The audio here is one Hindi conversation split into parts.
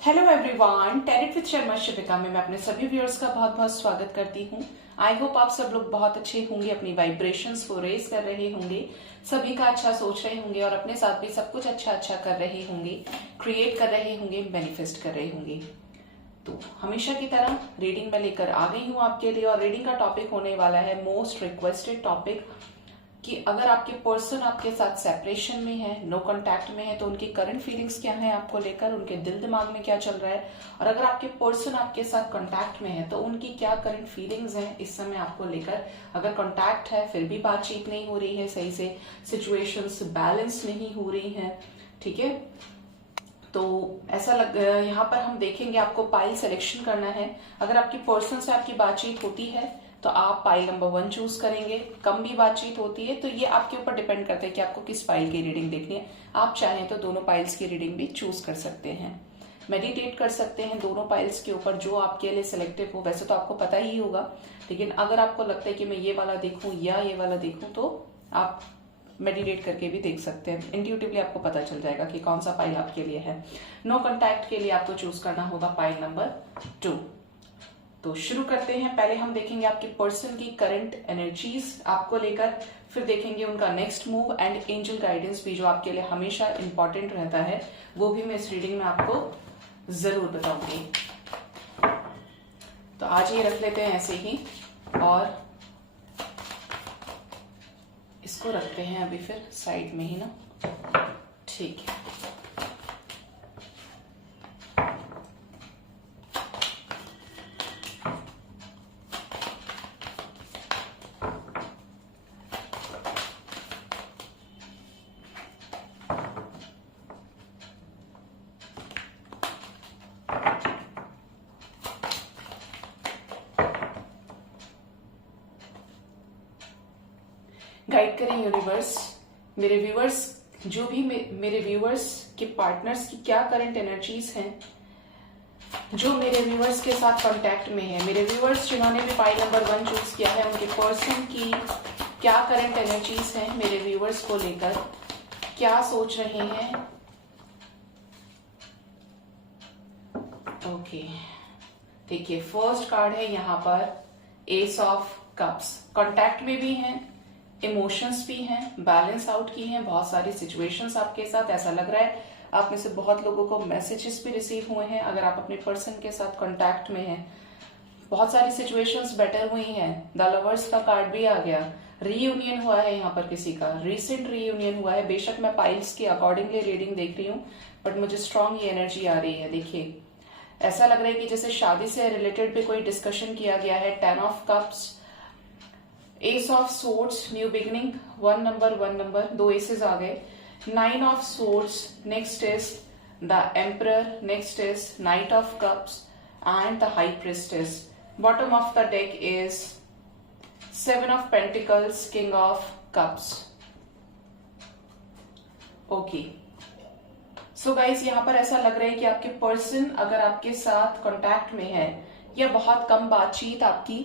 हेलो एवरीवन, टेरिट विद शर्मा शिविका में मैं अपने सभी व्यूअर्स का बहुत बहुत स्वागत करती हूँ। आई होप आप सब लोग बहुत अच्छे होंगे, अपनी वाइब्रेशंस को रेज कर रहे होंगे, सभी का अच्छा सोच रहे होंगे और अपने साथ भी सब कुछ अच्छा अच्छा कर रहे होंगे, क्रिएट कर रहे होंगे, मैनिफेस्ट कर रहे होंगे। तो हमेशा की तरह रीडिंग में लेकर आ गई हूँ आपके लिए और रीडिंग का टॉपिक होने वाला है मोस्ट रिक्वेस्टेड टॉपिक कि अगर आपके पर्सन आपके साथ सेपरेशन में है, नो कांटेक्ट में है, तो उनकी करंट फीलिंग्स क्या है आपको लेकर, उनके दिल दिमाग में क्या चल रहा है। और अगर आपके पर्सन आपके साथ कांटेक्ट में है तो उनकी क्या करंट फीलिंग्स हैं इस समय आपको लेकर। अगर कांटेक्ट है फिर भी बातचीत नहीं हो रही है सही से, सिचुएशंस बैलेंस नहीं हो रही हैं, ठीक है। तो ऐसा लग यहाँ पर हम देखेंगे, आपको पाइल सिलेक्शन करना है। अगर आपकी पर्सन से आपकी बातचीत होती है तो आप पाइल नंबर 1 चूज करेंगे। कम भी बातचीत होती है तो ये आपके ऊपर डिपेंड करता है कि आपको किस पाइल की रीडिंग देखनी है। आप चाहें तो दोनों पाइल्स की रीडिंग भी चूज कर सकते हैं, मेडिटेट कर सकते हैं दोनों पाइल्स के ऊपर जो आपके लिए सिलेक्टिव हो। वैसे तो आपको पता ही होगा, लेकिन अगर आपको लगता है कि मैं ये वाला देखूं या ये वाला देखूं तो आप मेडिटेट करके भी देख सकते हैं। इंट्यूटिवली आपको पता चल जाएगा कि कौन सा पाइल आपके लिए है। नो कांटेक्ट के लिए आपको चूज करना होगा पाइल नंबर 2। तो शुरू करते हैं। पहले हम देखेंगे आपके पर्सन की करंट एनर्जीज आपको लेकर, फिर देखेंगे उनका next move and angel guidance भी जो आपके लिए हमेशा इंपॉर्टेंट रहता है, वो भी मैं इस रीडिंग में आपको जरूर बताऊंगी। तो आज ये रख लेते हैं ऐसे ही और इसको रखते हैं अभी फिर साइड में ही ना, ठीक है। गाइड करें यूनिवर्स, मेरे व्यूअर्स जो भी मेरे व्यूअर्स के पार्टनर्स की क्या करंट एनर्जीज हैं, जो मेरे व्यूअर्स के साथ कांटेक्ट में है, मेरे व्यूअर्स जिन्होंने भी पाइल नंबर 1 चूज किया है, उनके पर्सन की क्या करंट एनर्जीज हैं, मेरे व्यूअर्स को लेकर क्या सोच रहे हैं। ओके, देखिए फर्स्ट कार्ड है यहाँ पर एस ऑफ कप्स। कांटेक्ट में भी हैं, इमोशंस भी हैं, बैलेंस आउट की हैं, बहुत सारी सिचुएशंस आपके साथ। ऐसा लग रहा है आप में से बहुत लोगों को मैसेजेस भी रिसीव हुए हैं। अगर आप अपने पर्सन के साथ कांटेक्ट में हैं, बहुत सारी सिचुएशंस बेटर हुई हैं। द लवर्स का कार्ड भी आ गया, रीयूनियन हुआ है यहाँ पर किसी का, रिसेंट रीयूनियन हुआ है। बेशक मैं पाइल्स की अकॉर्डिंगली रीडिंग देख रही हूँ, बट मुझे स्ट्रांग ये एनर्जी आ रही है। देखिए ऐसा लग रहा है कि जैसे शादी से रिलेटेड भी कोई डिस्कशन किया गया है। 10 of cups, ace of swords, new beginning, 1 number, 2 aces आ गए। 9 of swords, next is the emperor, next is knight of cups and the high priestess. Bottom of the deck is 7 of pentacles, king of cups. Okay, so guys यहाँ पर ऐसा लग रहा है कि आपके पर्सन अगर आपके साथ कांटेक्ट में है या बहुत कम बातचीत आपकी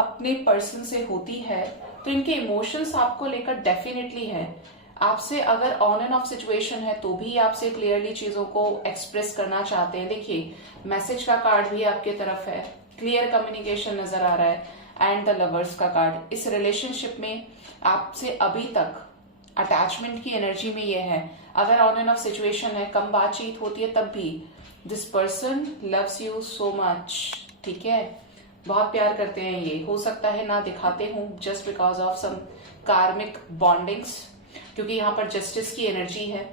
अपने पर्सन से होती है, तो इनके इमोशंस आपको लेकर डेफिनेटली है। आपसे अगर ऑन एंड ऑफ सिचुएशन है तो भी आपसे क्लियरली चीजों को एक्सप्रेस करना चाहते हैं। देखिए मैसेज का कार्ड भी आपके तरफ है, क्लियर कम्युनिकेशन नजर आ रहा है एंड द लवर्स का कार्ड। इस रिलेशनशिप में आपसे अभी तक अटैचमेंट की एनर्जी में ये है। अगर ऑन एंड ऑफ सिचुएशन है, कम बातचीत होती है, तब भी this person loves you so much, ठीक है। बहुत प्यार करते हैं ये। हो सकता है ना दिखाते हूं जस्ट बिकॉज ऑफ सम कार्मिक बॉन्डिंग्स, क्योंकि यहाँ पर जस्टिस की एनर्जी है।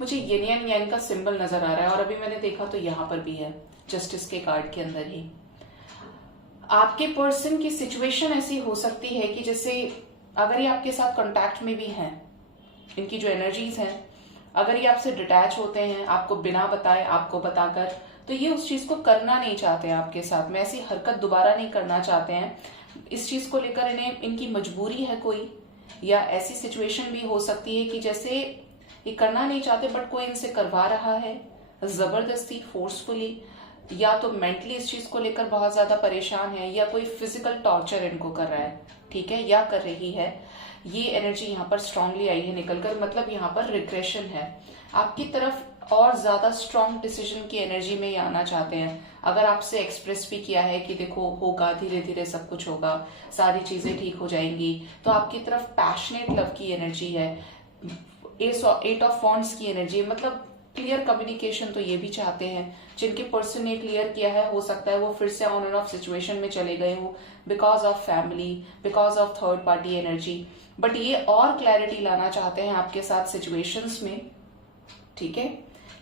मुझे यिन एंड yang का सिंबल नजर आ रहा है और अभी मैंने देखा तो यहाँ पर भी है जस्टिस के कार्ड के अंदर ही। आपके पर्सन की सिचुएशन ऐसी हो सकती है कि जैसे अगर ये आपके साथ कांटेक्ट में भी हैं, इनकी जो एनर्जीज हैं, अगर ये आपसे डिटैच होते हैं आपको बिना बताए, आपको बताकर, तो ये उस चीज को करना नहीं चाहते हैं आपके साथ में, ऐसी हरकत दोबारा नहीं करना चाहते हैं। इस चीज को लेकर इन्हें इनकी मजबूरी है कोई, या ऐसी सिचुएशन भी हो सकती है कि जैसे ये करना नहीं चाहते बट कोई इनसे करवा रहा है जबरदस्ती, फोर्सफुली, या तो मेंटली इस चीज को लेकर बहुत ज्यादा परेशान है, या कोई फिजिकल टॉर्चर इनको कर रहा है, ठीक है, या कर रही है। ये एनर्जी यहाँ पर स्ट्रांगली आई है निकलकर, मतलब यहाँ पर रिग्रेशन है आपकी तरफ। और ज्यादा स्ट्रॉन्ग डिसीजन की एनर्जी में ही आना चाहते हैं। अगर आपसे एक्सप्रेस भी किया है कि देखो होगा, धीरे धीरे सब कुछ होगा, सारी चीजें ठीक हो जाएंगी, तो आपकी तरफ पैशनेट लव की एनर्जी है, एट ऑफ वॉन्ड्स की एनर्जी, मतलब क्लियर कम्युनिकेशन तो ये भी चाहते हैं। जिनके पर्सन ने क्लियर किया है, हो सकता है वो फिर से ऑन एंड ऑफ सिचुएशन में चले गए हो because of family, because of third party energy, but ये और क्लैरिटी लाना चाहते हैं आपके साथ सिचुएशंस में। ठीक है,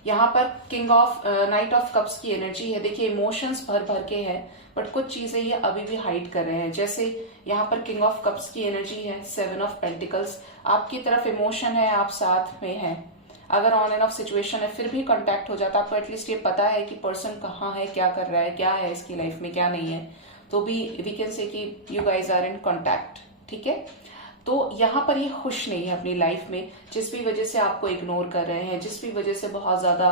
यहाँ पर king of night of cups की एनर्जी है। देखिए इमोशंस भर भर के हैं, बट कुछ चीजें ये अभी भी हाइड कर रहे हैं। जैसे यहाँ पर किंग ऑफ कप्स की एनर्जी है, 7 ऑफ पेंटिकल्स, आपकी तरफ इमोशन है, आप साथ में हैं। अगर ऑन एंड ऑफ सिचुएशन है फिर भी कांटेक्ट हो जाता है, आपको एटलीस्ट ये पता है कि पर्सन कहाँ है, क्या कर रहा है, क्या है इसकी लाइफ में, क्या नहीं है, तो भी वी कैन से कि you guys are in contact. ठीक है, तो यहाँ पर ये खुश नहीं है अपनी लाइफ में, जिस भी वजह से आपको इग्नोर कर रहे हैं, जिस भी वजह से बहुत ज्यादा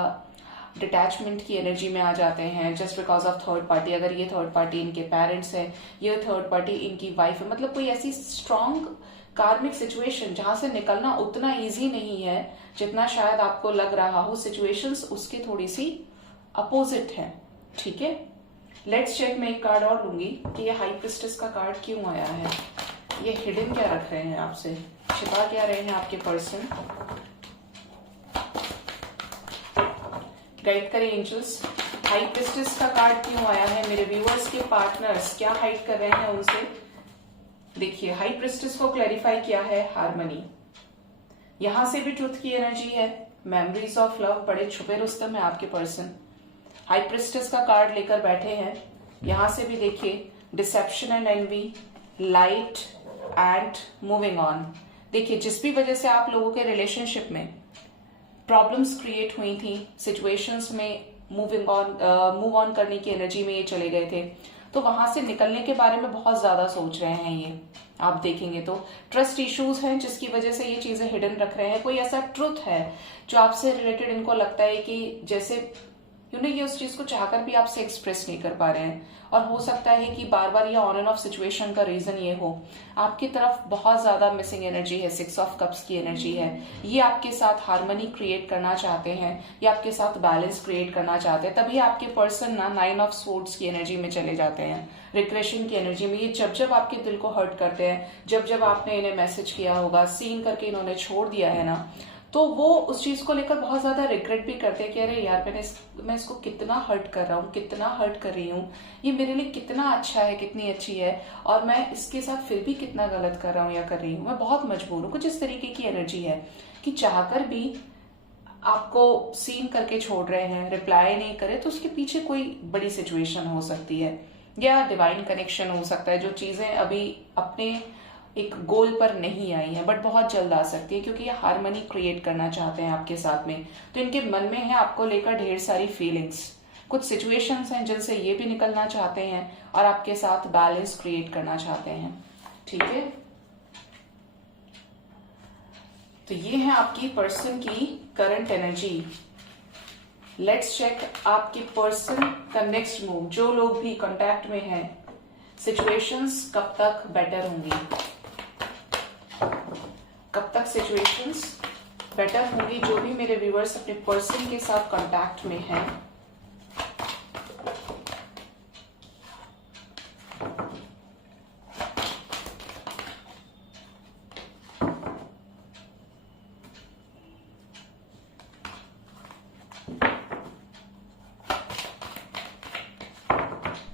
डिटैचमेंट की एनर्जी में आ जाते हैं, just because of third party. अगर ये थर्ड पार्टी इनके पेरेंट्स है, ये थर्ड पार्टी इनकी वाइफ है, मतलब कोई ऐसी स्ट्रॉन्ग कार्मिक सिचुएशन जहां से निकलना उतना इजी नहीं है जितना शायद आपको लग रहा हो। सिचुएशंस उसकी थोड़ी सी अपोजिट है। ठीक है, लेट्स चेक। मैं एक कार्ड और लूंगी कि ये हाई प्रिस्टेस का कार्ड क्यों आया है, ये हिडन क्या रख रहे हैं आपसे, छिपा क्या रहे हैं आपके पर्सन। गाइड करें एंजल्स, हाई प्रिस्टेस का कार्ड क्यों आया है, मेरे व्यूअर्स के पार्टनर्स क्या हाइड कर रहे हैं उनसे। देखिए हाई प्रिस्टेस को क्लैरिफाई किया है हार्मनी, यहां से भी ट्रुथ की एनर्जी है, मेमोरीज ऑफ लव, बड़े छुपे रुस्तम है आपके पर्सन। हाई प्रिस्टेस का कार्ड लेकर बैठे हैं, यहां से भी देखिए deception and envy, light and moving on. देखिए जिस भी वजह से आप लोगों के रिलेशनशिप में प्रॉब्लम्स क्रिएट हुई थी, सिचुएशंस में मूव ऑन करने की एनर्जी में ये चले गए थे, तो वहां से निकलने के बारे में बहुत ज्यादा सोच रहे हैं ये। आप देखेंगे तो ट्रस्ट इश्यूज हैं जिसकी वजह से ये चीजें हिडन रख रहे हैं। कोई ऐसा ट्रुथ है जो आपसे रिलेटेड इनको लगता है कि जैसे ये उस चीज को चाहकर भी आपसे एक्सप्रेस नहीं कर पा रहे हैं, और हो सकता है कि बार बार ये ऑन एंड ऑफ सिचुएशन का रीजन ये हो आपकी तरफ बहुत ज्यादा मिसिंग एनर्जी है, 6 ऑफ कप्स की एनर्जी है। ये आपके साथ हार्मनी क्रिएट करना चाहते हैं, ये आपके साथ बैलेंस क्रिएट करना चाहते हैं, तभी आपके पर्सन ना 9 ऑफ स्वॉर्ड्स की एनर्जी में चले जाते हैं, रिग्रेशन की एनर्जी में। ये जब जब आपके दिल को हर्ट करते हैं, जब जब आपने इन्हें मैसेज किया होगा, सीन करके इन्होंने छोड़ दिया है ना, तो वो उस चीज को लेकर बहुत ज्यादा रिग्रेट भी करते हैं कि अरे यार मैं इसको कितना हर्ट कर रहा हूँ, कितना हर्ट कर रही हूँ, ये मेरे लिए कितना अच्छा है, कितनी अच्छी है, और मैं इसके साथ फिर भी कितना गलत कर रहा हूँ या कर रही हूँ, मैं बहुत मजबूर हूँ। कुछ इस तरीके की एनर्जी है कि चाहकर भी आपको सीन करके छोड़ रहे हैं, रिप्लाई नहीं करे, तो उसके पीछे कोई बड़ी सिचुएशन हो सकती है, या डिवाइन कनेक्शन हो सकता है, जो चीजें अभी अपने एक गोल पर नहीं आई है बट बहुत जल्द आ सकती है, क्योंकि ये हार्मनी क्रिएट करना चाहते हैं आपके साथ में। तो इनके मन में है आपको लेकर ढेर सारी फीलिंग्स, कुछ सिचुएशंस हैं जिनसे ये भी निकलना चाहते हैं और आपके साथ बैलेंस क्रिएट करना चाहते हैं। ठीक है, तो ये है आपकी पर्सन की करंट एनर्जी। लेट्स चेक आपके पर्सन का नेक्स्ट मूव। जो लोग भी कांटेक्ट में हैं, सिचुएशंस कब तक बेटर होंगी, कब तक सिचुएशंस बेटर होंगी। जो भी मेरे व्यूअर्स अपने पर्सन के साथ कांटेक्ट में हैं,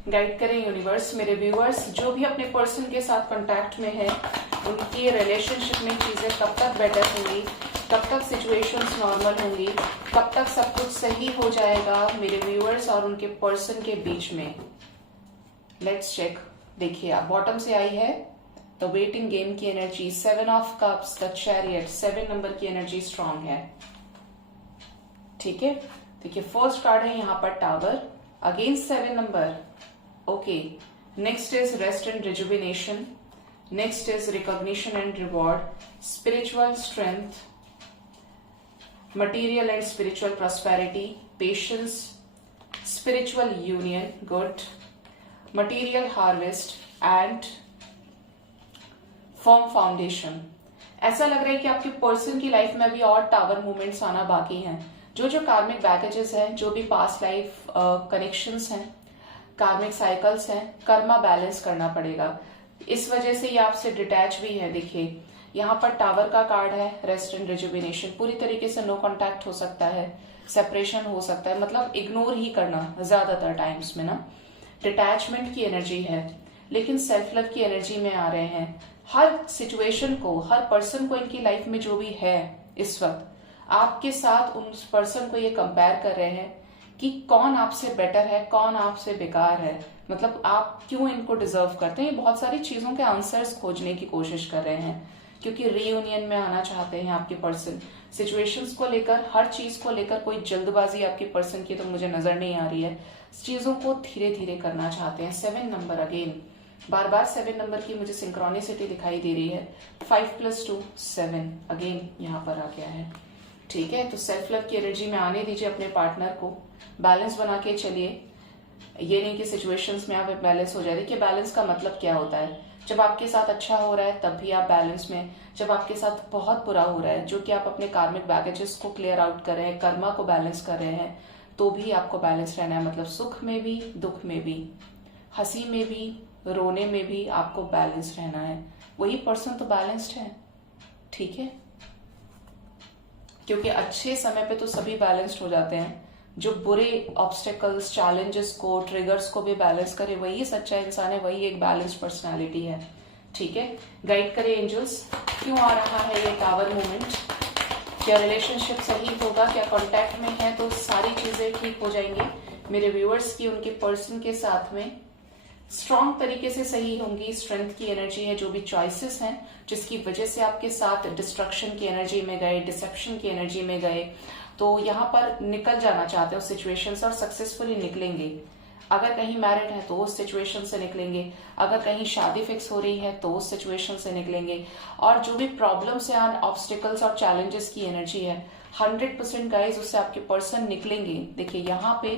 गाइड करें यूनिवर्स। मेरे व्यूअर्स जो भी अपने पर्सन के साथ कांटेक्ट में है, उनकी रिलेशनशिप में चीजें कब तक बेटर होंगी, कब तक सिचुएशंस नॉर्मल होंगी, कब तक सब कुछ सही हो जाएगा मेरे व्यूअर्स और उनके पर्सन के बीच में। Let's check. देखिए आप बॉटम से आई है द वेटिंग गेम की energy, 7 of cups, the chariot, 7 number की एनर्जी स्ट्रांग है। ठीक है, देखिए फर्स्ट कार्ड है यहाँ पर tower against 7 number. Okay, next is rest and rejuvenation, next is recognition and reward, spiritual strength, material and spiritual prosperity, patience, spiritual union, good, material harvest and firm foundation। ऐसा लग रहा है कि आपके पर्सन की लाइफ में अभी और टावर मूवमेंट्स आना बाकी हैं। जो जो कार्मिक बैगेजेस हैं, जो भी पास्ट लाइफ कनेक्शंस हैं, कार्मिक साइकिल्स हैं, कर्मा बैलेंस करना पड़ेगा। इस वजह से ये आपसे डिटैच भी है। देखिए यहाँ पर टावर का कार्ड है, रेस्ट एंड रिजुविनेशन। पूरी तरीके से नो कांटेक्ट हो सकता है, सेपरेशन हो सकता है, मतलब इग्नोर ही करना ज्यादातर टाइम्स में ना। डिटैचमेंट की एनर्जी है, लेकिन सेल्फ लव की एनर्जी में आ रहे हैं। हर सिचुएशन को, हर पर्सन को इनकी लाइफ में जो भी है इस वक्त, आपके साथ उस पर्सन को ये कंपेयर कर रहे हैं कि कौन आपसे बेटर है, कौन आपसे बेकार है, मतलब आप क्यों इनको डिजर्व करते हैं। ये बहुत सारी चीजों के आंसर्स खोजने की कोशिश कर रहे हैं, क्योंकि रीयूनियन में आना चाहते हैं आपके पर्सन। सिचुएशंस को लेकर, हर चीज को लेकर कोई जल्दबाजी आपके पर्सन की तो मुझे नजर नहीं आ रही है। चीजों को धीरे धीरे करना चाहते हैं। 7 नंबर अगेन, बार बार 7 नंबर की मुझे सिंक्रोनिसिटी दिखाई दे रही है। 5 + 2 7 अगेन यहाँ पर आ गया है। ठीक है, तो सेल्फ लव की एनर्जी में आने दीजिए अपने पार्टनर को, बैलेंस बना के चलिए। ये नहीं कि सिचुएशंस में आप बैलेंस हो जाए। देखिए बैलेंस का मतलब क्या होता है, जब आपके साथ अच्छा हो रहा है तब भी आप बैलेंस में, जब आपके साथ बहुत बुरा हो रहा है, जो कि आप अपने कार्मिक बैगेजेस को क्लियर आउट कर रहे हैं, कर्मा को बैलेंस कर रहे हैं, तो भी आपको बैलेंस रहना है। मतलब सुख में भी, दुख में भी, हंसी में भी, रोने में भी आपको बैलेंस रहना है। वही पर्सन तो बैलेंस्ड है। ठीक है, क्योंकि अच्छे समय पे तो सभी बैलेंस्ड हो जाते हैं। जो बुरे ऑब्स्टेकल्स, चैलेंजेस को, ट्रिगर्स को भी बैलेंस करे, वही सच्चा इंसान है, वही एक बैलेंस्ड पर्सनालिटी है। ठीक है, गाइड करे एंजल्स, क्यों आ रहा है ये टावर मूवमेंट? क्या रिलेशनशिप सही होगा? क्या कांटेक्ट में है तो सारी चीजें ठीक हो जाएंगी? मेरे व्यूअर्स की उनके पर्सन के साथ में स्ट्रॉन्ग तरीके से सही होंगी। स्ट्रेंथ की एनर्जी है, जो भी चॉइसेस हैं जिसकी वजह से आपके साथ डिस्ट्रक्शन की एनर्जी में गए, डिसेप्शन की एनर्जी में गए, तो यहाँ पर निकल जाना चाहते हो सिचुएशन से और सक्सेसफुली निकलेंगे। अगर कहीं मैरिड है तो उस सिचुएशन से निकलेंगे, अगर कहीं शादी फिक्स हो रही है तो उस सिचुएशन से निकलेंगे। और जो भी प्रॉब्लम्स हैं, ऑब्स्टिकल्स और चैलेंजेस की एनर्जी है, 100% गाइज उससे आपके पर्सन निकलेंगे। देखिए यहाँ पे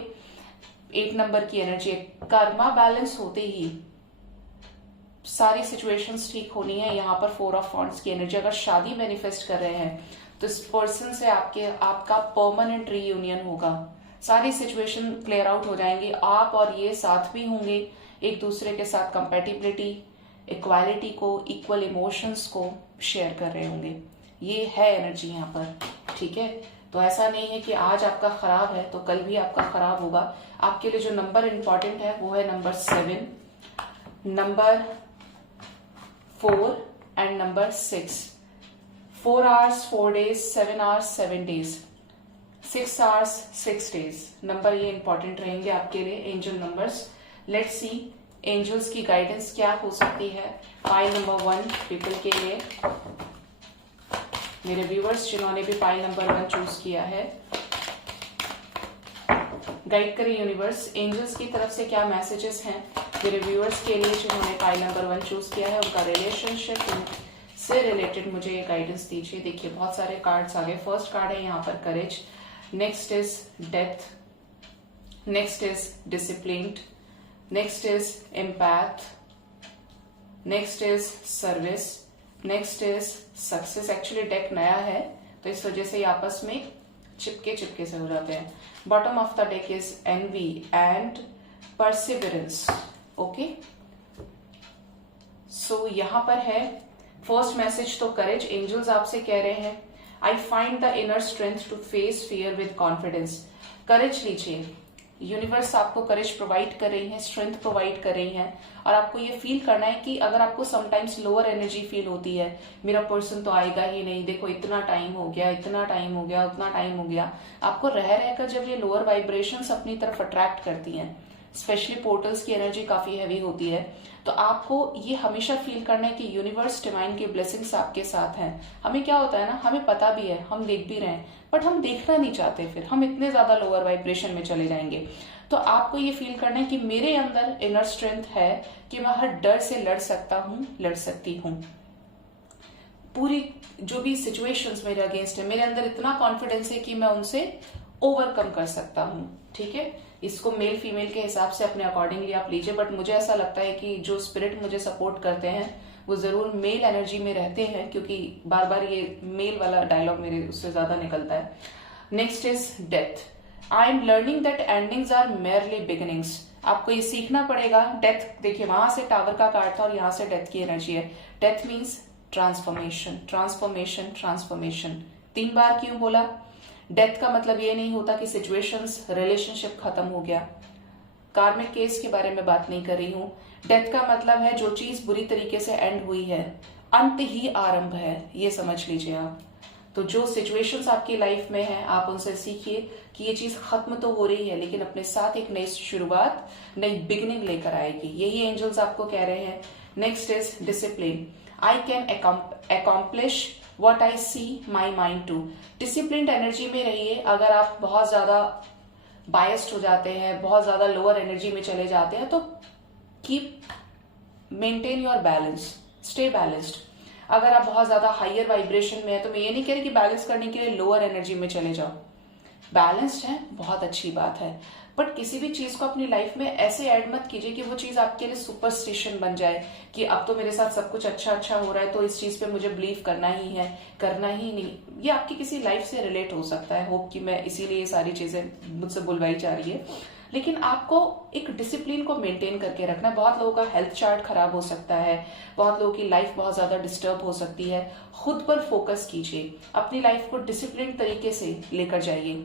8 नंबर की एनर्जी है, कर्मा बैलेंस होते ही सारी सिचुएशंस ठीक होनी है। यहाँ पर 4 ऑफ वॉन्ड्स की एनर्जी, अगर शादी मैनिफेस्ट कर रहे हैं तो इस पर्सन से आपका परमानेंट रीयूनियन होगा। सारी सिचुएशन क्लियर आउट हो जाएंगी, आप और ये साथ भी होंगे, एक दूसरे के साथ कंपेटिबिलिटी, इक्वालिटी को, इक्वल इमोशंस को शेयर कर रहे होंगे। ये है एनर्जी यहाँ पर। ठीक है, तो ऐसा नहीं है कि आज आपका खराब है तो कल भी आपका खराब होगा। आपके लिए जो नंबर इंपॉर्टेंट है वो है number 7, number 4 and number 6। 4 hours 4 days, 7 hours 7 days, 6 hours 6 days। Number ये इंपॉर्टेंट रहेंगे आपके लिए, angel numbers. Let's see angels की गाइडेंस क्या हो सकती है पाइल नंबर 1 पीपल के लिए। मेरे व्यूअर्स जिन्होंने भी पाइल नंबर 1 चूज किया है, गाइड करें यूनिवर्स, एंजल्स की तरफ से क्या मैसेजेस हैं मेरे व्यूअर्स के लिए जिन्होंने पाइल नंबर 1 चूज किया है। उनका रिलेशनशिप से रिलेटेड मुझे ये गाइडेंस दीजिए। देखिए बहुत सारे कार्ड्स आ गए। फर्स्ट कार्ड है यहाँ पर courage, next is death, next is disciplined, next is empath, next is service, next is success. Actually deck नया है तो इस वजह से ये आपस में चिपके से हो जाते हैं। Bottom of the deck is envy and perseverance. Okay, so यहाँ पर है फर्स्ट मैसेज तो करेज। एंजल्स आपसे कह रहे हैं I find the inner strength to face fear with confidence. Courage लीजिए, यूनिवर्स आपको करेज प्रोवाइड कर रही है, स्ट्रेंथ प्रोवाइड कर रही है। और आपको ये फील करना है कि अगर आपको समटाइम्स लोअर एनर्जी फील होती है, मेरा पर्सन तो आएगा ही नहीं, देखो इतना टाइम हो गया, इतना टाइम हो गया, उतना टाइम हो गया, आपको रह रहकर जब ये लोअर वाइब्रेशंस अपनी तरफ अट्रैक्ट करती हैं, स्पेशली पोर्टल्स की एनर्जी काफी हैवी होती है, तो आपको ये हमेशा फील करना है कि यूनिवर्स डिवाइन की ब्लेसिंग्स आपके साथ हैं। हमें क्या होता है ना, हमें पता भी है, हम देख भी रहे हैं, बट हम देखना नहीं चाहते, फिर हम इतने ज्यादा लोअर वाइब्रेशन में चले जाएंगे। तो आपको ये फील करना है कि मेरे अंदर इनर स्ट्रेंथ है कि मैं हर डर से लड़ सकता हूँ, लड़ सकती हूँ। पूरी जो भी सिचुएशंस मेरे अगेंस्ट है, मेरे अंदर इतना कॉन्फिडेंस है कि मैं उनसे ओवरकम कर सकता हूँ। ठीक है, इसको मेल फीमेल के हिसाब से अपने अकॉर्डिंगली आप लीजिए, बट मुझे ऐसा लगता है कि जो स्पिरिट मुझे सपोर्ट करते हैं वो जरूर मेल एनर्जी में रहते हैं, क्योंकि बार बार ये मेल वाला डायलॉग मेरे उससे ज्यादा निकलता है। Next is death. I am learning that endings are merely beginnings. आपको ये सीखना पड़ेगा। डेथ देखिए, वहां से टावर का कार्ड था और यहां से डेथ की एनर्जी है। Death means transformation, transformation, transformation. 3 बार क्यों बोला? डेथ का मतलब ये नहीं होता कि सिचुएशंस, रिलेशनशिप खत्म हो गया। कार्मिक केस के बारे में बात नहीं कर रही हूं। डेथ का मतलब है जो चीज बुरी तरीके से एंड हुई है, अंत ही आरंभ है, ये समझ लीजिए आप। तो जो सिचुएशंस आपकी लाइफ में है, आप उनसे सीखिए कि ये चीज खत्म तो हो रही है लेकिन अपने साथ एक नई शुरुआत, नई बिगिनिंग लेकर आएगी। यही एंजल्स आपको कह रहे हैं। Next is discipline. I can accomplish what I see my mind to. Disciplined energy में रहिए। अगर आप बहुत ज्यादा बायस्ड हो जाते हैं, बहुत ज्यादा लोअर एनर्जी में चले जाते हैं, तो keep maintain your balance, stay balanced. अगर आप बहुत ज्यादा हायर वाइब्रेशन में है, तो मैं ये नहीं कह रही कि बैलेंस करने के लिए लोअर एनर्जी में चले जाओ। बैलेंस्ड है, बहुत अच्छी बात है, बट किसी भी चीज को अपनी लाइफ में ऐसे ऐड मत कीजिए कि वो चीज आपके लिए सुपरस्टिशन बन जाए कि अब तो मेरे साथ सब कुछ अच्छा अच्छा हो रहा है तो इस चीज पे मुझे बिलीव करना ही है, करना ही नहीं। ये आपकी किसी लाइफ से रिलेट हो सकता है। होप कि मैं इसीलिए ये सारी चीजें मुझसे बुलवाई जा रही है, लेकिन आपको एक डिसिप्लिन को मेंटेन करके रखना है। बहुत लोगों का हेल्थ चार्ट खराब हो सकता है, बहुत लोगों की लाइफ बहुत ज्यादा डिस्टर्ब हो सकती है। खुद पर फोकस कीजिए, अपनी लाइफ को डिसिप्लिन तरीके से लेकर जाइए।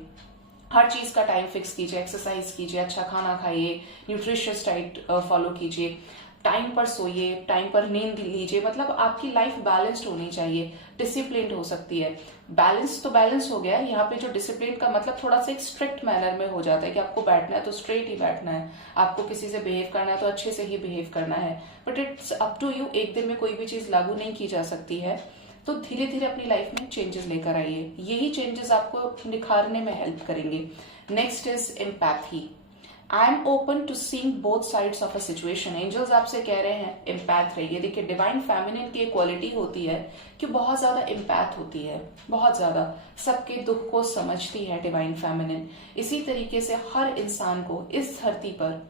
हर चीज का टाइम फिक्स कीजिए, एक्सरसाइज कीजिए, अच्छा खाना खाइए, न्यूट्रिशियस डाइट फॉलो कीजिए, टाइम पर सोइए, टाइम पर नींद लीजिए। मतलब आपकी लाइफ बैलेंस्ड होनी चाहिए, डिसिप्लिन्ड हो सकती है। बैलेंस तो बैलेंस हो गया, यहाँ पे जो डिसिप्लिन का मतलब थोड़ा सा एक स्ट्रिक्ट मैनर में हो जाता है कि आपको बैठना है तो स्ट्रेट ही बैठना है, आपको किसी से बिहेव करना है तो अच्छे से ही बिहेव करना है। But it's up to you. एक दिन में कोई भी चीज लागू नहीं की जा सकती है, तो धीरे धीरे अपनी लाइफ में चेंजेस लेकर आइए। यही चेंजेस आपको निखारने में हेल्प करेंगे। Next is empathy. I am open to seeing both sides of a situation. Angels आपसे कह रहे हैं एम्पैथ रहिए। देखिए, डिवाइन फेमिनिन की एक क्वालिटी होती है कि बहुत ज्यादा एम्पैथ होती है, बहुत ज्यादा सबके दुख को समझती है डिवाइन फेमिनिन। इसी तरीके से हर इंसान को इस धरती पर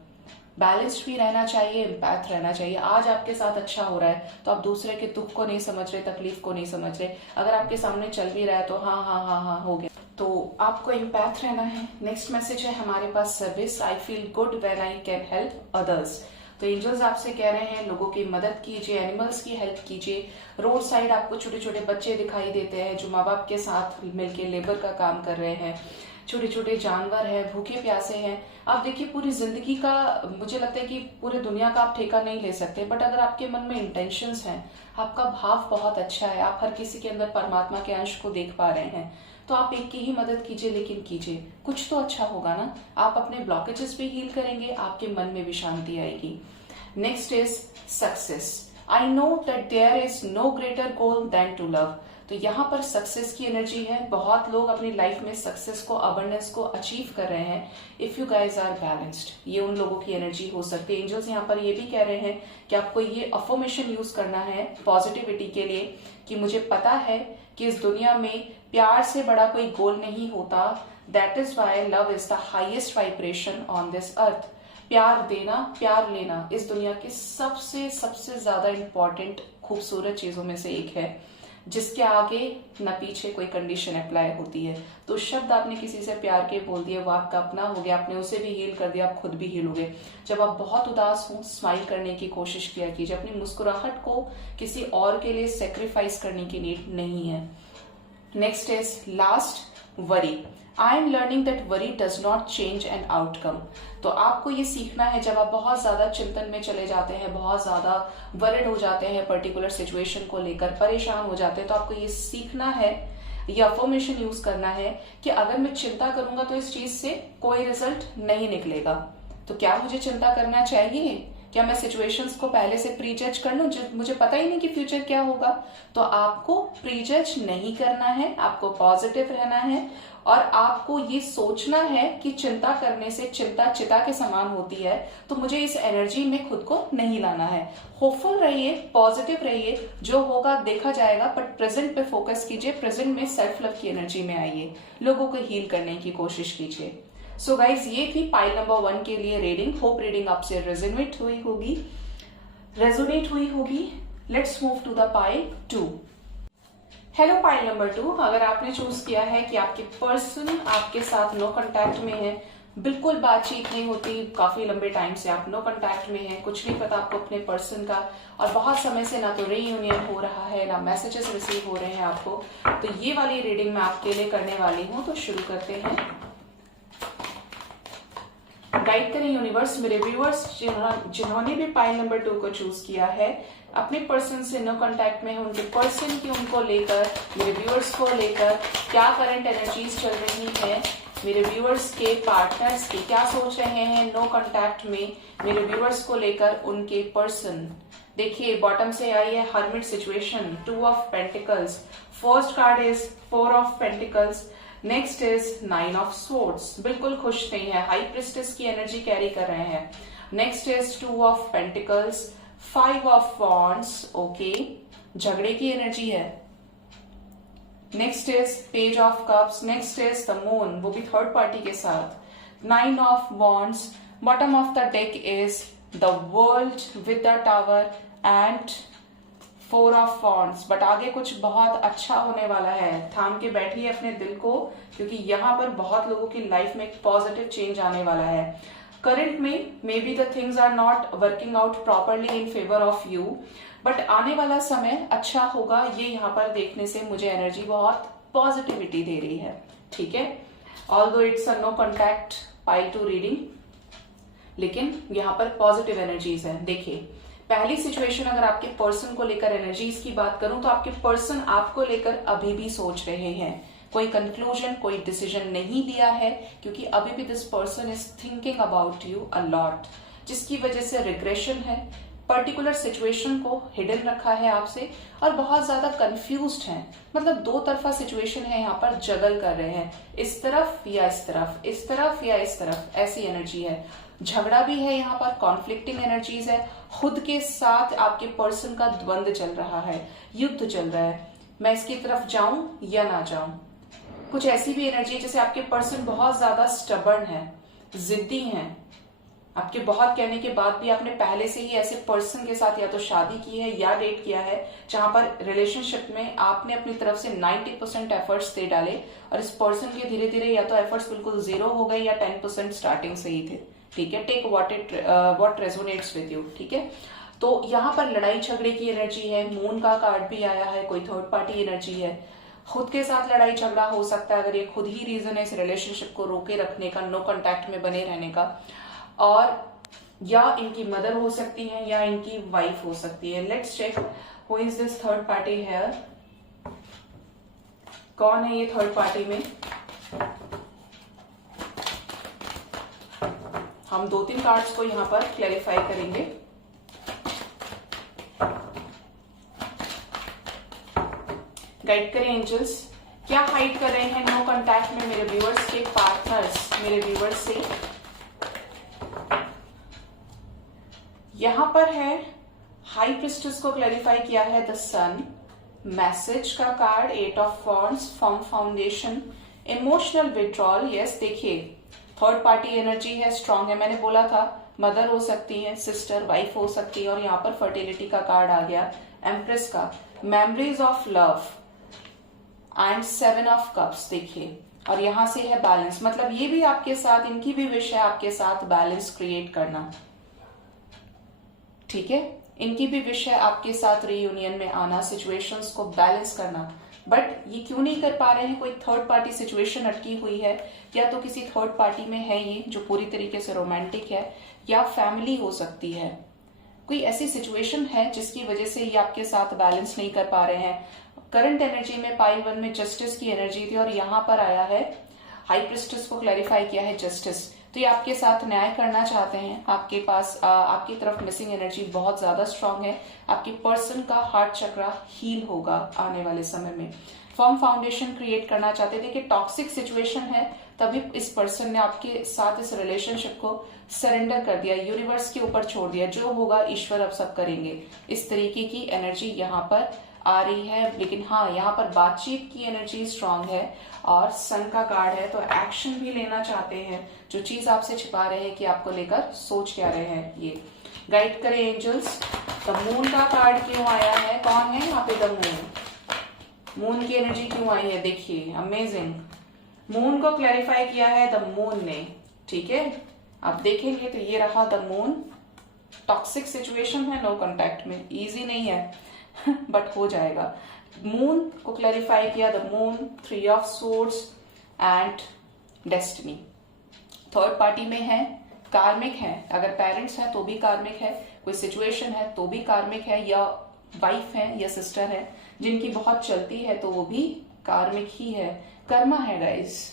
बैलेंस्ड भी रहना चाहिए, एम्पैथ रहना चाहिए। आज आपके साथ अच्छा हो रहा है तो आप दूसरे के दुख को नहीं समझ रहे, तकलीफ को नहीं समझ रहे। अगर आपके सामने चल भी रहा है तो हाँ हाँ हाँ हाँ हो गया, तो आपको एम्पैथ रहना है। नेक्स्ट मैसेज है हमारे पास service. I feel good when I can help others. तो एंजल्स आपसे कह रहे हैं लोगों की मदद कीजिए, एनिमल्स की हेल्प कीजिए। रोड साइड आपको छोटे छोटे बच्चे दिखाई देते हैं जो माँ बाप के साथ मिलकर लेबर का काम कर रहे हैं, छोटे छोटे जानवर हैं, भूखे प्यासे हैं। आप देखिए, पूरी जिंदगी का, मुझे लगता है कि पूरी दुनिया का आप ठेका नहीं ले सकते, बट अगर आपके मन में इंटेंशंस हैं, आपका भाव बहुत अच्छा है, आप हर किसी के अंदर परमात्मा के अंश को देख पा रहे हैं, तो आप एक की ही मदद कीजिए, लेकिन कीजिए, कुछ तो अच्छा होगा ना। आप अपने ब्लॉकेजेस भी हील करेंगे, आपके मन में भी शांति आएगी। Next is success. I know that there is no greater goal than to love. तो यहाँ पर सक्सेस की एनर्जी है। बहुत लोग अपनी लाइफ में सक्सेस को, अबंडेंस को अचीव कर रहे हैं if you guys are balanced. ये उन लोगों की एनर्जी हो सकती है। एंजल्स यहाँ पर ये भी कह रहे हैं कि आपको ये अफर्मेशन यूज करना है पॉजिटिविटी के लिए कि मुझे पता है कि इस दुनिया में प्यार से बड़ा कोई गोल नहीं होता। That is why love is the highest vibration on this earth. प्यार देना, प्यार लेना इस दुनिया की सबसे सबसे ज्यादा इंपॉर्टेंट खूबसूरत चीजों में से एक है, जिसके आगे न पीछे कोई कंडीशन अप्लाई होती है। तो शब्द आपने किसी से प्यार के बोल दिए, वो आपका अपना हो गया, आपने उसे भी हील कर दिया, आप खुद भी हील हो गए। जब आप बहुत उदास हो, स्माइल करने की कोशिश किया कीजिए। अपनी मुस्कुराहट को किसी और के लिए सेक्रीफाइस करने की नीड नहीं है। Next is last, worry. I am learning that worry does not change an outcome. तो आपको ये सीखना है, जब आप बहुत ज्यादा चिंतन में चले जाते हैं, बहुत ज्यादा वरिड हो जाते हैं, पर्टिकुलर सिचुएशन को लेकर परेशान हो जाते हैं, तो आपको ये सीखना है, ये अफर्मेशन यूज करना है कि अगर मैं चिंता करूंगा तो इस चीज से कोई रिजल्ट नहीं निकलेगा। तो क्या मुझे चिंता करना चाहिए? क्या मैं सिचुएशंस को पहले से प्री जज कर लूं? मुझे पता ही नहीं कि फ्यूचर क्या होगा। तो आपको प्री जज नहीं करना है, आपको पॉजिटिव रहना है और आपको ये सोचना है कि चिंता करने से चिंता चिता के समान होती है, तो मुझे इस एनर्जी में खुद को नहीं लाना है। होपफुल रहिए, पॉजिटिव रहिए, जो होगा देखा जाएगा, बट प्रेजेंट पे फोकस कीजिए, प्रेजेंट में सेल्फ लव की एनर्जी में आइए, लोगों को हील करने की कोशिश कीजिए। सो गाइज, ये थी पाइल नंबर 1 के लिए रीडिंग। होप रीडिंग आपसे रेजोनेट हुई होगी। Let's move to the pile 2। Hello pile number 2, अगर आपने चूज किया है कि आपके पर्सन आपके साथ नो कांटेक्ट में है, बिल्कुल बातचीत नहीं होती, काफी लंबे टाइम से आप नो कांटेक्ट में हैं, कुछ नहीं पता आपको अपने पर्सन का, और बहुत समय से ना तो रीयूनियन हो रहा है ना मैसेजेस रिसीव हो रहे हैं आपको, तो ये वाली रीडिंग मैं आपके लिए करने वाली हूँ। तो शुरू करते हैं। गाइड करें यूनिवर्स मेरे व्यूअर्स जिन्होंने भी पाइल नंबर 2 को चूज किया है, अपने पर्सन से नो कांटेक्ट में है, उनके पर्सन की उनको लेकर, मेरे व्यूअर्स को लेकर क्या करंट एनर्जीज चल रही है, मेरे व्यूअर्स के पार्टनर्स की क्या सोच रहे हैं नो कांटेक्ट में, मेरे व्यूअर्स को लेकर उनके पर्सन। देखिए बॉटम से आई है hermit situation, 2 of pentacles, first card is 4 of pentacles, next is 9 of swords, बिल्कुल खुश नहीं है, हाई प्रिस्टेस की एनर्जी कैरी कर रहे हैं। Next is 2 of pentacles, 5 of wands, okay, झगड़े की एनर्जी है। Next is page of cups, next is the moon, वो भी थर्ड पार्टी के साथ, 9 of wands, bottom of the deck is the world with the tower and 4 of wands. But आगे कुछ बहुत अच्छा होने वाला है, थाम के बैठिए अपने दिल को, क्योंकि यहाँ पर बहुत लोगों की लाइफ में एक पॉजिटिव चेंज आने वाला है। करंट में maybe the things are not working out properly in favour of you, but आने वाला समय अच्छा होगा, ये यहाँ पर देखने से मुझे एनर्जी बहुत पॉजिटिविटी दे रही है। ठीक है, although it's a no contact pile 2 reading, लेकिन यहाँ पर पॉजिटिव एनर्जीज है। देखिए पहली सिचुएशन, अगर आपके पर्सन को लेकर एनर्जीज की बात करूं तो आपके पर्सन आपको लेकर अभी भी सोच रहे हैं, कोई कंक्लूजन, कोई डिसीजन नहीं लिया है, क्योंकि अभी भी this person is thinking about you a lot, जिसकी वजह से रिग्रेशन है, पर्टिकुलर सिचुएशन को हिडन रखा है आपसे, और बहुत ज्यादा कंफ्यूज्ड हैं, मतलब दो तरफा सिचुएशन है, यहाँ पर जगल कर रहे हैं, इस तरफ या इस तरफ, इस तरफ या इस तरफ, ऐसी एनर्जी है। झगड़ा भी है यहाँ पर, कॉन्फ्लिक्टिंग एनर्जीज है, खुद के साथ आपके पर्सन का द्वंद चल रहा है, युद्ध चल रहा है, मैं इसकी तरफ जाऊं या ना जाऊं। कुछ ऐसी भी एनर्जी है जैसे आपके पर्सन बहुत ज्यादा स्टबर्न है, जिद्दी हैं, आपके बहुत कहने के बाद भी आपने पहले से ही ऐसे पर्सन के साथ या तो शादी की है या डेट किया है, जहां पर रिलेशनशिप में आपने अपनी तरफ से 90% एफर्ट्स दे डाले, और इस पर्सन के धीरे धीरे या तो एफर्ट्स बिल्कुल 0 हो गए या 10% स्टार्टिंग से ही थे। ठीक है, take what resonates with you. ठीक है, तो यहाँ पर लड़ाई झगड़े की एनर्जी है, मून का कार्ड भी आया है, कोई थर्ड पार्टी एनर्जी है, खुद के साथ लड़ाई झगड़ा हो सकता है, अगर ये खुद ही रीजन है इस रिलेशनशिप को रोके रखने का, नो कांटेक्ट में बने रहने का, और या इनकी मदर हो सकती है या इनकी वाइफ हो सकती है। Let's check who is this third party here, कौन है ये थर्ड पार्टी में। हम 2-3 कार्ड्स को यहां पर क्लैरिफाई करेंगे। गाइड करें एंजल्स, क्या हाइड कर रहे हैं नो कांटेक्ट में मेरे व्यूअर्स के पार्टनर्स, मेरे व्यूअर्स से। यहां पर है हाई प्रिस्टेस को क्लैरिफाई किया है द सन, मैसेज का card 8 of wands, firm foundation, emotional withdrawal. Yes, देखिए थर्ड पार्टी एनर्जी है, स्ट्रांग है, मैंने बोला था मदर हो सकती है, सिस्टर, वाइफ हो सकती है, और यहाँ पर फर्टिलिटी का कार्ड आ गया, एम्प्रेस का, memories of love and 7 of cups. देखिए, और यहां से है बैलेंस, मतलब ये भी आपके साथ, इनकी भी विश है आपके साथ बैलेंस क्रिएट करना। ठीक है, इनकी भी विश है आपके साथ रीयूनियन में आना, सिचुएशंस को बैलेंस करना, बट ये क्यों नहीं कर पा रहे हैं, कोई थर्ड पार्टी सिचुएशन अटकी हुई है, या तो किसी थर्ड पार्टी में है ये जो पूरी तरीके से रोमांटिक है, या फैमिली हो सकती है, कोई ऐसी सिचुएशन है जिसकी वजह से ये आपके साथ बैलेंस नहीं कर पा रहे हैं। करंट एनर्जी में पाइल 1 में जस्टिस की एनर्जी थी, और यहाँ पर आया है हाई प्रिस्टेस को क्लैरिफाई किया है जस्टिस, तो ये आपके साथ न्याय करना चाहते हैं, आपके पास आपकी तरफ मिसिंग एनर्जी बहुत ज्यादा स्ट्रांग है, आपके पर्सन का हार्ट चक्रा हील होगा आने वाले समय में, फर्म फाउंडेशन क्रिएट करना चाहते थे कि टॉक्सिक सिचुएशन है, तभी इस पर्सन ने आपके साथ इस रिलेशनशिप को सरेंडर कर दिया, यूनिवर्स के ऊपर छोड़ दिया, जो होगा ईश्वर अब सब करेंगे, इस तरीके की एनर्जी यहाँ पर आ रही है। लेकिन हाँ, यहाँ पर बातचीत की एनर्जी स्ट्रांग है, और सन का कार्ड है, तो एक्शन भी लेना चाहते हैं, जो चीज आपसे छिपा रहे हैं कि आपको लेकर सोच क्या रहे हैं। ये गाइड करें एंजल्स, द मून का कार्ड क्यों आया है, कौन है यहाँ पे द मून, मून की एनर्जी क्यों आई है, देखिए अमेजिंग। मून को क्लैरिफाई किया है द मून ने, ठीक है। आप देखेंगे तो ये रहा द मून। टॉक्सिक सिचुएशन है, नो कांटेक्ट में, इजी नहीं है बट हो जाएगा। मून को क्लैरिफाई किया the moon, 3 of swords and destiny. Third party में है, कार्मिक है, अगर पेरेंट्स है तो भी कार्मिक है, कोई सिचुएशन है तो भी कार्मिक है, या वाइफ है या सिस्टर है जिनकी बहुत चलती है तो वो भी कार्मिक ही है, कर्मा है गाइस।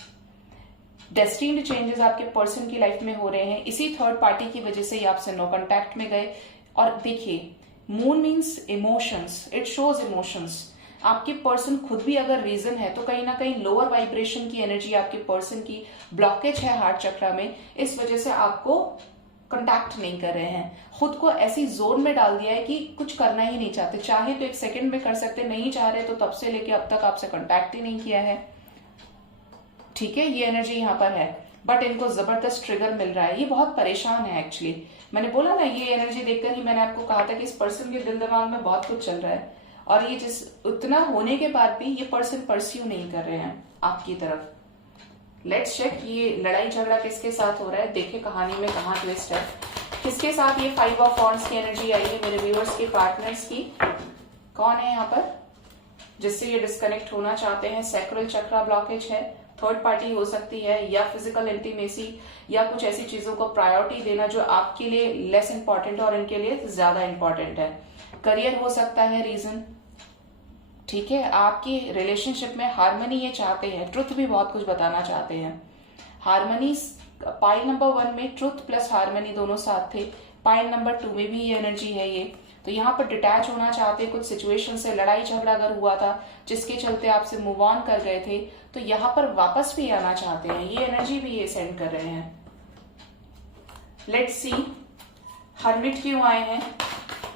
डेस्टिनी चेंजेस आपके पर्सन की लाइफ में हो रहे हैं इसी थर्ड पार्टी की वजह से ही आपसे नो कांटेक्ट में गए। और देखिए moon means emotions, it shows emotions. आपके पर्सन खुद भी अगर रीजन है तो कहीं ना कहीं लोअर वाइब्रेशन की एनर्जी आपके पर्सन की, ब्लॉकेज है हार्ट चक्रा में, इस वजह से आपको कांटेक्ट नहीं कर रहे हैं। खुद को ऐसी जोन में डाल दिया है कि कुछ करना ही नहीं चाहते, चाहे तो 1 सेकंड में कर सकते, नहीं चाह रहे तो तब से लेके अब तक आपसे कांटेक्ट ही नहीं किया है, ठीक है। ये एनर्जी यहाँ पर है, बट इनको जबरदस्त ट्रिगर मिल रहा है, ये बहुत परेशान है एक्चुअली। मैंने बोला ना, ये एनर्जी देखकर ही मैंने आपको कहा था कि इस पर्सन के दिल दिमाग में बहुत कुछ चल रहा है, और ये जिस उतना होने के बाद भी ये पर्सन परस्यू नहीं कर रहे हैं आपकी तरफ। लेट्स चेक ये लड़ाई झगड़ा किसके साथ हो रहा है, देखे कहानी में कहाँ ट्विस्ट है, किसके साथ ये 5 ऑफ वॉन्ड्स की एनर्जी आई है मेरे व्यूअर्स के पार्टनर्स की। कौन है यहाँ पर जिससे ये डिस्कनेक्ट होना चाहते हैं, सैक्रल चक्रा ब्लॉकेज है, थर्ड पार्टी हो सकती है, या फिजिकल इंटीमेसी, या कुछ ऐसी चीजों को प्रायोरिटी देना जो आपके लिए लेस इंपॉर्टेंट है और इनके लिए ज्यादा इंपॉर्टेंट है। करियर हो सकता है रीजन, ठीक है। आपकी रिलेशनशिप में हार्मनी ये चाहते हैं, ट्रुथ भी बहुत कुछ बताना चाहते हैं। हार्मनी पाइल नंबर 1 में ट्रुथ प्लस हार्मनी दोनों साथ थे, पाइल नंबर 2 में भी ये एनर्जी है ये। तो यहाँ पर डिटैच होना चाहते हैं कुछ सिचुएशन से, लड़ाई झगड़ा अगर हुआ था जिसके चलते आपसे मूव ऑन कर गए थे तो यहाँ पर वापस भी आना चाहते हैं, ये एनर्जी भी ये सेंड कर रहे हैं। लेट्स सी हर्मिट क्यों आए हैं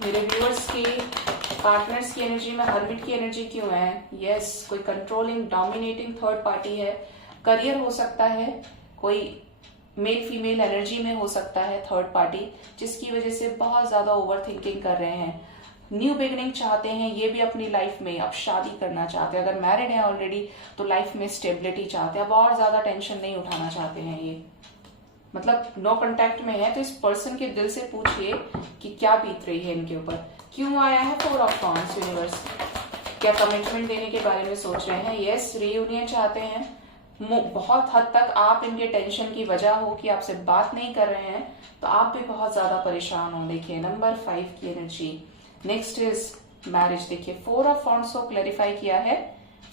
मेरे व्यूअर्स के पार्टनर्स की एनर्जी में, हर्मिट की एनर्जी क्यों है। यस, कोई कंट्रोलिंग डोमिनेटिंग थर्ड पार्टी है। करियर हो सकता है, कोई मेल फीमेल एनर्जी में हो सकता है थर्ड पार्टी, जिसकी वजह से बहुत ज्यादा ओवर थिंकिंग कर रहे हैं। न्यू बिगिनिंग चाहते हैं ये भी अपनी लाइफ में, अब शादी करना चाहते हैं, अगर मैरिड है ऑलरेडी तो लाइफ में स्टेबिलिटी चाहते हैं, अब और ज्यादा टेंशन नहीं उठाना चाहते हैं ये, मतलब नो कांटेक्ट में है। तो इस पर्सन के दिल से पूछिए कि क्या बीत रही है इनके ऊपर, क्यों आया है 4 ऑफ वॉन्ड्स यूनिवर्स, क्या कमिटमेंट देने के बारे में सोच रहे हैं। यस, रीयूनियन चाहते हैं। बहुत हद तक आप इनके टेंशन की वजह हो कि आपसे बात नहीं कर रहे हैं तो आप भी बहुत ज्यादा परेशान हो। देखिए नंबर 5 की एनर्जी। Next is marriage. देखिए 4 ऑफ वॉन्ड्स को क्लैरिफाई किया है,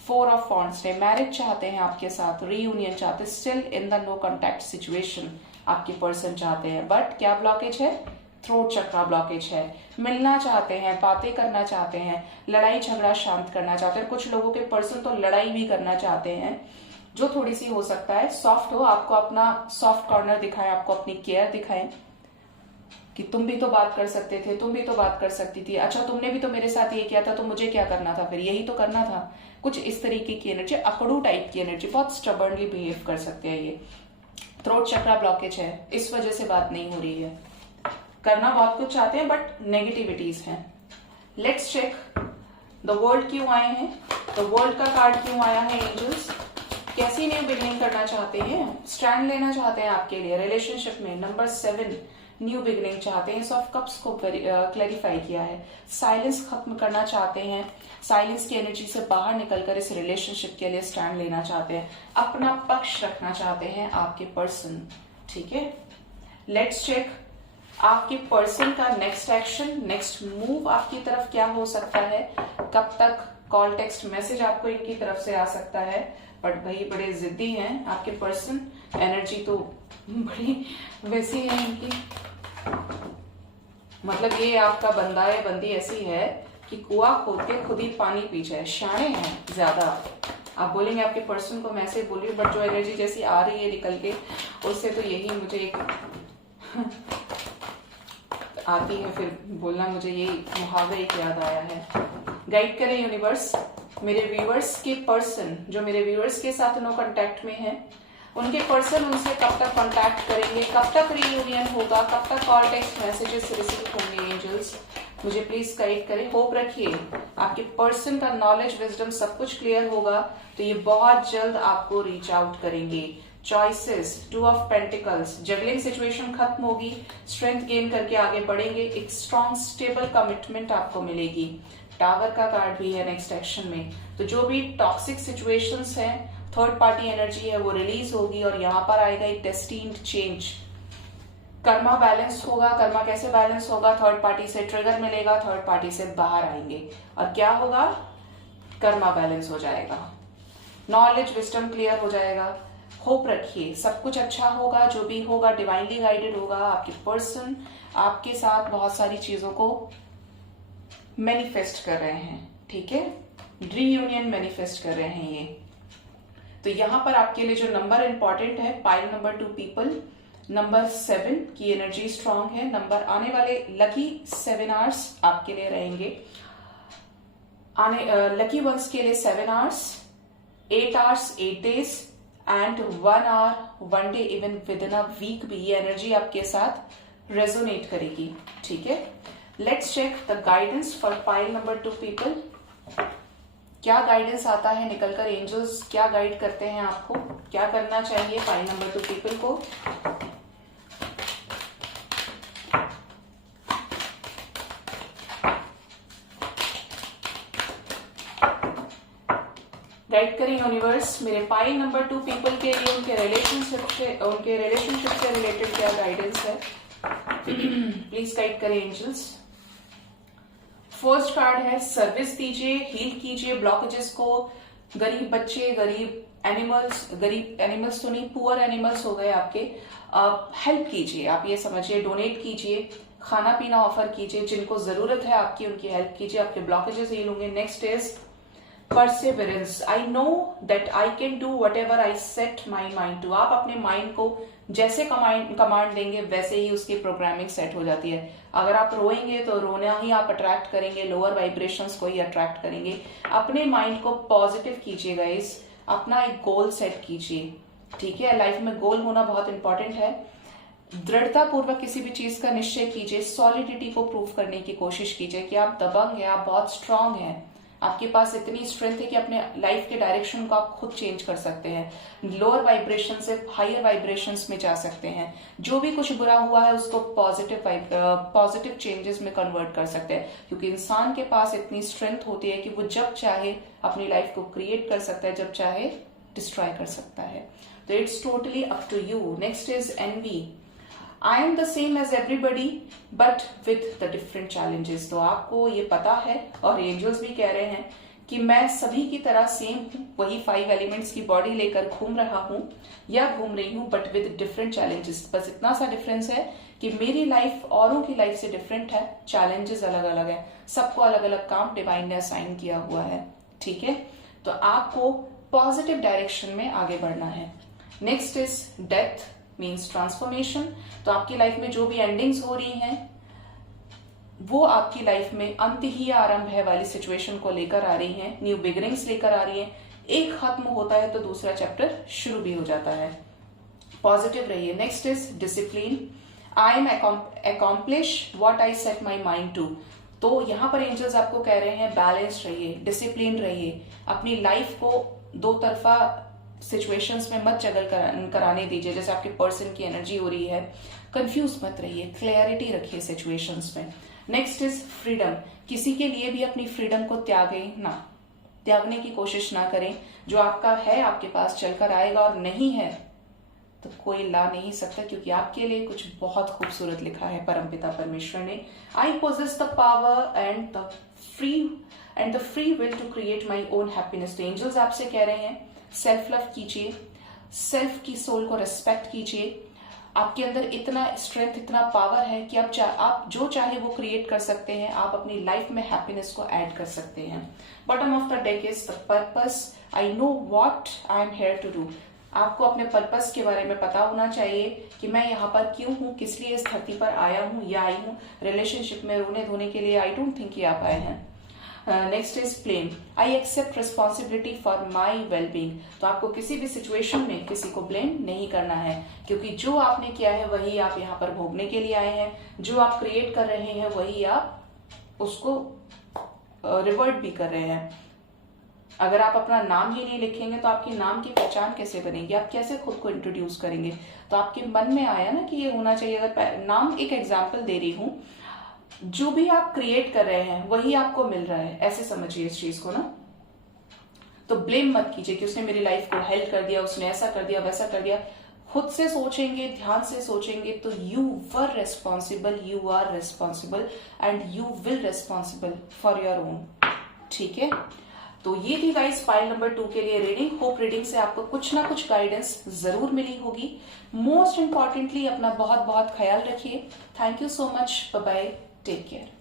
4 ऑफ वॉन्ड्स ने मैरिज चाहते हैं आपके साथ, रीयूनियन चाहते हैं, still in the no contact situation आपकी पर्सन चाहते हैं, बट क्या ब्लॉकेज है, थ्रोट चक्रा ब्लॉकेज है। मिलना चाहते हैं, बातें करना चाहते हैं, लड़ाई झगड़ा शांत करना चाहते हैं। कुछ लोगों के पर्सन तो लड़ाई भी करना चाहते हैं जो थोड़ी सी हो सकता है सॉफ्ट हो, आपको अपना सॉफ्ट कॉर्नर दिखाए, आपको अपनी केयर दिखाए कि तुम भी तो बात कर सकते थे, तुम भी तो बात कर सकती थी, अच्छा तुमने भी तो मेरे साथ ये किया था तो मुझे क्या करना था, फिर यही तो करना था। कुछ इस तरीके की एनर्जी, अकड़ू टाइप की एनर्जी, बहुत स्टबर्नली बिहेव कर सकते हैं ये। थ्रोट चक्रा ब्लॉकेज है, इस वजह से बात नहीं हो रही है। करना बहुत कुछ चाहते हैं बट नेगेटिविटीज हैं। लेट्स चेक द वर्ल्ड क्यों आए हैं, द वर्ल्ड का कार्ड क्यों आया है एंजल्स। कैसी न्यू बिगिनिंग करना चाहते हैं, स्टैंड लेना चाहते हैं आपके लिए रिलेशनशिप में। नंबर 7 न्यू बिगिनिंग चाहते हैं, सॉफ्ट कप्स को क्लैरिफाई किया है। साइलेंस खत्म करना चाहते हैं, साइलेंस की एनर्जी से बाहर निकलकर इस रिलेशनशिप के लिए स्टैंड लेना चाहते हैं, अपना पक्ष रखना चाहते हैं आपके पर्सन, ठीक है। लेट्स चेक आपके पर्सन का नेक्स्ट एक्शन, नेक्स्ट मूव आपकी तरफ क्या हो सकता है, कब तक कॉल टेक्स्ट मैसेज आपको इनकी तरफ से आ सकता है। बट भाई बड़े जिद्दी हैं आपके पर्सन, एनर्जी तो बड़ी वैसी है इनकी, मतलब ये आपका बंदा है, बंदी ऐसी है कि कुआं खोद के खुद ही पानी पी जाए, शाणे हैं ज्यादा। आप बोलेंगे आपके पर्सन को मैं ऐसे बोल रही हूँ, बट जो एनर्जी जैसी आ रही है निकल के उससे तो यही मुझे एक आती है, फिर बोलना मुझे यही मुहावरे एक याद आया है। गाइड करें यूनिवर्स मेरे व्यूअर्स के पर्सन, जो मेरे व्यूअर्स के साथ नो कांटेक्ट में है, उनके पर्सन उनसे कब तक कांटेक्ट करेंगे, कब तक रीयूनियन होगा, कब तक कॉल टेक्स्ट मैसेजेस रिसीव होंगे एंजल्स, मुझे प्लीज गाइड करें। होप रखिए आपके पर्सन का नॉलेज, विजडम सब कुछ क्लियर होगा, तो ये बहुत जल्द आपको रीच आउट करेंगे। Choices, 2 of pentacles, juggling situation खत्म होगी, स्ट्रेंथ गेन करके आगे बढ़ेंगे, एक स्ट्रॉन्ग स्टेबल कमिटमेंट आपको मिलेगी। टावर का कार्ड भी है नेक्स्ट एक्शन में। तो जो भी टॉक्सिक सिचुएशंस हैं, थर्ड पार्टी एनर्जी है, वो रिलीज होगी और यहाँ पर आएगा एक डेस्टिन्ड चेंज। कर्मा बैलेंस होगा। कर्मा कैसे बैलेंस होगा? थर्ड पार्टी से ट्रिगर मिलेगा, थर्ड पार्टी से बाहर आएंगे और क्या होगा? कर्मा बैलेंस हो जाएगा, नॉलेज विजडम क्लियर हो जाएगा। होप रखिए, सब कुछ अच्छा होगा, जो भी होगा डिवाइनली गाइडेड होगा। आपके पर्सन आपके साथ बहुत सारी चीजों को मैनिफेस्ट कर रहे हैं, ठीक है, रीयूनियन मैनिफेस्ट कर रहे हैं ये। तो यहां पर आपके लिए जो नंबर इंपॉर्टेंट है, पाइल नंबर 2 पीपल, नंबर 7 की एनर्जी स्ट्रांग है। नंबर आने वाले लकी 7 आवर्स आपके लिए रहेंगे। लकी वंस के लिए 7 hours, 8 hours, 8 days and 1 hour 1 day, even within a week भी ये एनर्जी आपके साथ रेजोनेट करेगी, ठीक है। Let's check the guidance for pile number 2 people. क्या गाइडेंस आता है निकलकर? एंजल्स क्या गाइड करते हैं आपको? क्या करना चाहिए पाइल नंबर 2 पीपल को? गाइड करें यूनिवर्स मेरे पाइल नंबर 2 पीपल के लिए, उनके रिलेशनशिप से रिलेटेड क्या गाइडेंस है? प्लीज गाइड करें एंजल्स। फर्स्ट कार्ड है सर्विस दीजिए, हील कीजिए ब्लॉकेजेस को। गरीब बच्चे, गरीब एनिमल्स तो नहीं, पुअर एनिमल्स हो गए आपके, हेल्प कीजिए। आप ये समझिए, डोनेट कीजिए, खाना पीना ऑफर कीजिए, जिनको जरूरत है आपकी उनकी हेल्प कीजिए, आपके ब्लॉकेजेस हील होंगे। Next is perseverance. I know that I can do whatever I set my mind to. आप अपने माइंड को जैसे कमांड देंगे वैसे ही उसकी प्रोग्रामिंग सेट हो जाती है। अगर आप रोएंगे तो रोना ही आप अट्रैक्ट करेंगे, लोअर वाइब्रेशंस को ही अट्रैक्ट करेंगे। अपने माइंड को पॉजिटिव कीजिए गाइस, अपना एक गोल सेट कीजिए, ठीक है। लाइफ में गोल होना बहुत इंपॉर्टेंट है। दृढ़ता पूर्वक किसी भी चीज का निश्चय कीजिए, सॉलिडिटी को प्रूव करने की कोशिश कीजिए कि आप दबंग हैं, आप बहुत स्ट्रांग हैं, आपके पास इतनी स्ट्रेंथ है कि अपने लाइफ के डायरेक्शन को आप खुद चेंज कर सकते हैं। लोअर वाइब्रेशन से हायर वाइब्रेशंस में जा सकते हैं। जो भी कुछ बुरा हुआ है उसको पॉजिटिव चेंजेस में कन्वर्ट कर सकते हैं, क्योंकि इंसान के पास इतनी स्ट्रेंथ होती है कि वो जब चाहे अपनी लाइफ को क्रिएट कर सकता है, जब चाहे डिस्ट्रॉय कर सकता है। तो it's totally up to you. Next is envy. I am the same as everybody but with the different challenges. तो आपको ये पता है और एंजल्स भी कह रहे हैं कि मैं सभी की तरह सेम हूँ, वही 5 एलिमेंट्स की बॉडी लेकर घूम रहा हूँ या घूम रही हूँ, बट विद डिफरेंट चैलेंजेस। बस इतना सा डिफरेंस है कि मेरी लाइफ औरों की लाइफ से डिफरेंट है, चैलेंजेस अलग अलग है, सबको अलग अलग काम डिवाइन ने असाइन किया हुआ है, ठीक है। तो आपको पॉजिटिव डायरेक्शन में आगे बढ़ना है। Next is death means transformation. तो आपकी लाइफ में जो भी एंडिंग्स हो रही हैं वो आपकी लाइफ में अंत ही आरंभ है वाली सिचुएशन को लेकर आ रही हैं, न्यू बिगिनिंग्स लेकर आ रही हैं। एक खत्म होता है तो दूसरा चैप्टर शुरू भी हो जाता है। पॉजिटिव रहिए। Next is discipline. I am accomplish what I set my mind to. तो यहाँ पर एंजल्स आपको कह रहे हैं बैलेंस रहिए, डिसिप्लिन रहिए, अपनी लाइफ को दो तरफा सिचुएशंस में मत जगल कराने दीजिए। जैसे आपके पर्सन की एनर्जी हो रही है, कंफ्यूज मत रहिए, क्लैरिटी रखिए सिचुएशंस में। Next is freedom. किसी के लिए भी अपनी फ्रीडम को त्यागने की कोशिश ना करें। जो आपका है आपके पास चलकर आएगा, और नहीं है तो कोई ला नहीं सकता, क्योंकि आपके लिए कुछ बहुत खूबसूरत लिखा है परमपिता परमेश्वर ने। I possess the power and the free will to create my own happiness. तो एंजल्स आपसे कह रहे हैं सेल्फ लव कीजिए, सेल्फ की सोल को रेस्पेक्ट कीजिए। आपके अंदर इतना स्ट्रेंथ, इतना पावर है कि आप जो चाहे वो क्रिएट कर सकते हैं। आप अपनी लाइफ में हैप्पीनेस को ऐड कर सकते हैं। Bottom of the deck is the purpose. I know what I am here to do. आपको अपने पर्पस के बारे में पता होना चाहिए कि मैं यहाँ पर क्यों हूँ, किस लिए इस धरती पर आया हूँ या आई हूँ। रिलेशनशिप में रोने धोने के लिए आई डोंट थिंक कि आप आए हैं। Next is blame. I accept responsibility for my wellbeing. तो आपको किसी भी सिचुएशन में किसी को ब्लेम नहीं करना है, क्योंकि जो आपने किया है वही आप यहाँ पर भोगने के लिए आए हैं। जो आप क्रिएट कर रहे हैं वही आप उसको रिवर्ट भी कर रहे हैं। अगर आप अपना नाम ही नहीं लिखेंगे तो आपकी नाम की पहचान कैसे बनेगी, आप कैसे खुद को इंट्रोड्यूस करेंगे। तो आपके मन में आया ना कि ये होना चाहिए। अगर नाम, एक एग्जाम्पल दे रही हूँ, जो भी आप क्रिएट कर रहे हैं वही आपको मिल रहा है, ऐसे समझिए इस चीज को ना। तो ब्लेम मत कीजिए कि उसने मेरी लाइफ को हेल्प कर दिया, उसने ऐसा कर दिया, वैसा कर दिया। खुद से सोचेंगे, ध्यान से सोचेंगे तो you were responsible, you are responsible and you will responsible for your own. ठीक है, तो ये थी गाइस पाइल नंबर 2 के लिए रीडिंग। होप रीडिंग से आपको कुछ ना कुछ गाइडेंस जरूर मिली होगी। मोस्ट इंपॉर्टेंटली अपना बहुत बहुत ख्याल रखिए। Thank you so much, bye bye, take care.